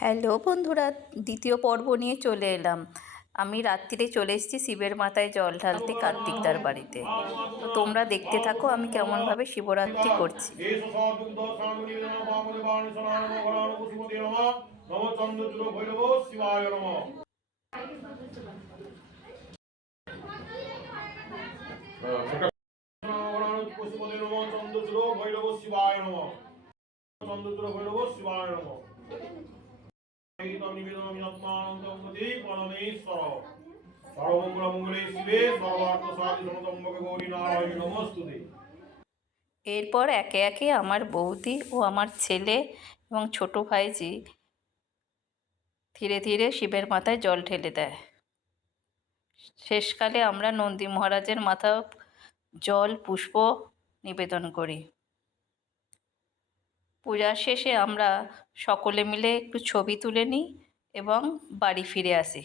Hello বন্ধুরা, দ্বিতীয় পর্ব নিয়ে চলে এলাম। আমি রাত্রিরে চলে এসেছি শিবের মাথায় জল ঢালতে কার্তিকদার বাড়িতে। তো তোমরা দেখতে থাকো আমি কেমনভাবে শিবরাত্রি করছি। এরপর একে একে আমার বৌদি ও আমার ছেলে এবং ছোট ভাইজি ধীরে ধীরে শিবের মাথায় জল ঢেলে দেয়। শেষকালে আমরা নন্দী মহারাজের মাথায় জল পুষ্প নিবেদন করি। পূজার শেষে আমরা সকলে মিলে একটু ছবি তুলে নিই এবং বাড়ি ফিরে আসি।